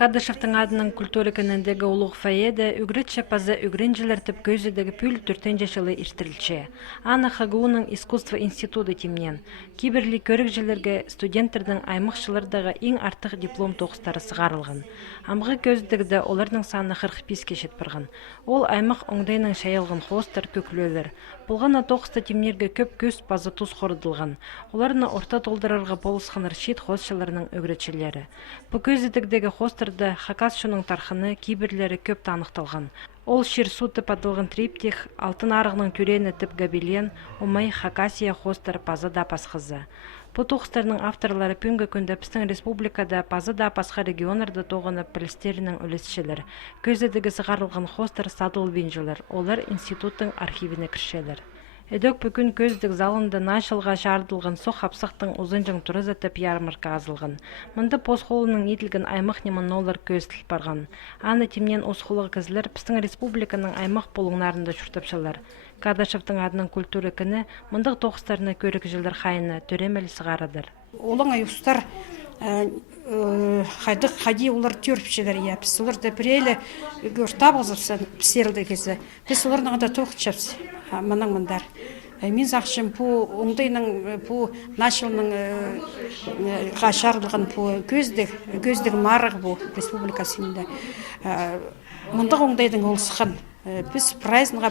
Кадышевтың адының культура көнендегі улуг фойеде үгритче пазы үгренжилер тип көзедегі пүл 4 жылы иртирилче. Аны ХГУның искусство институты тимнен. Киберли көрікжилерге студенттердің аймақшылардағы ең артық диплом тоғыстары сығарылған. Амғы көздігді олардың саны 45 кешет біргін. Ол аймақ оңдайның шайылғын хостар көкілөлер. Бұлғана тоғысты тимнерге көп көз пазы туз қорыдылған. Оларыны орта толдырарға болысқаныр шет хостшыларының өгретшілері. Бұл көздігдегі хостарды Хакасшының тархыны киберлері көп танықталған. Ол шерсу тип атылған триптих, алтын арығының түрені тип габелен, умай Хакасия хостар пазы да пасқызы. Бұл тоғыстарының авторлары пүнгі күнді біздің республикада пазы да пасқа регионарда тоғыны пілістерінің өлесшілер. Көздедігі сығарылған хостар садыл бенжилер, олар институттың архивіне кіршелер. Эдок бүгін көздік залында нашылға шардылған соқ хапсықтың ұзынжың тұрыз әтіп ярмарка азылған. Мұнды посхолының етілген аймақ немін олар көзділ барған. Аны темнен осхолығы кізілер біздің республиканың аймақ болыңнарында шүртіпшілер. Кадышевтың адының культура күні мұндық тоқыстарына көрік жылдар қайына төремелі сығарыдыр. Олың айыстар қайди олар төрпшелер епіс. Олар да бірелі көртабылзырсын пісерілді кезі. Біз оларның да тоқытшапсы. Мұның мұндар. Мен зақшым бұл оңдайның бұл нашылының ғашарылған бұл көздік марығы бұл республикасында. Мұндық оңдайдың олысқан. Біз прайзынға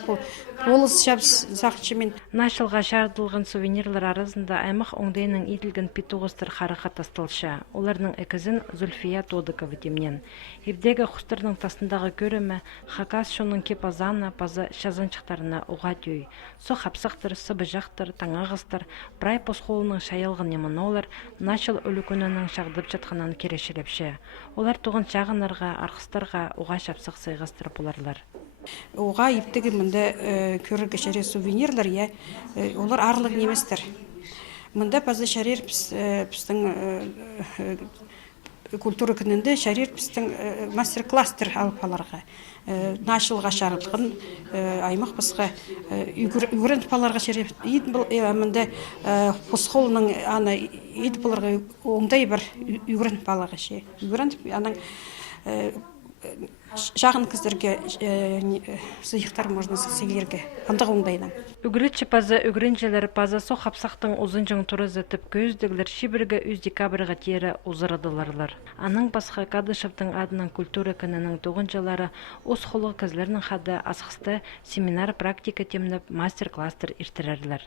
болыс шапс зақшымен. Нашылға шардылған сувенирлер арасында аймақ оңдайының етілген петуғыстыр қарыға тастылша. Оларының әкізін Зульфия Тодыкова демнен. Евдегі құстырның тасындағы көрімі Хакас шоның кепазана пазы шазанчықтарына уға түй. Со хапсақтыр, сыбыжақтыр, таңағыстыр, брай посхолының шайылғын емін олар нашыл өлікөнінің шағдып жатқанан керешілепше. Олар туғын шағынарға, арқыстарға уға шапсық сайғастыр боларлар. Оға ептігі мұнда көріргі шәрер сувенирлер, олар арлық неместер. Мұнда пазы шәрер біздің культура күнінде шәрер біздің мастер-кластер алып аларға. Нашылға шарылғын аймақ бізға үгірін паларға шәрер. Мұнда қосқолының аны еді бұларға оңдай бір үгірін палаға ше. Үгірін аның жағын кіздерге сыйықтар можна сыйлерге андық оңдайдан. Үгірітші пазы үгірінжелер пазы со хапсақтың ұзынжың тұрызы тіп көздігілер шибіргі үз декабрға тері ұзырыдыларлар. Аның басқа Кадышевтың адының культура күнінің тоғынжалары оз қолы кізлерінің қады асқысты семинар практика темініп мастер-кластер иртірерлер.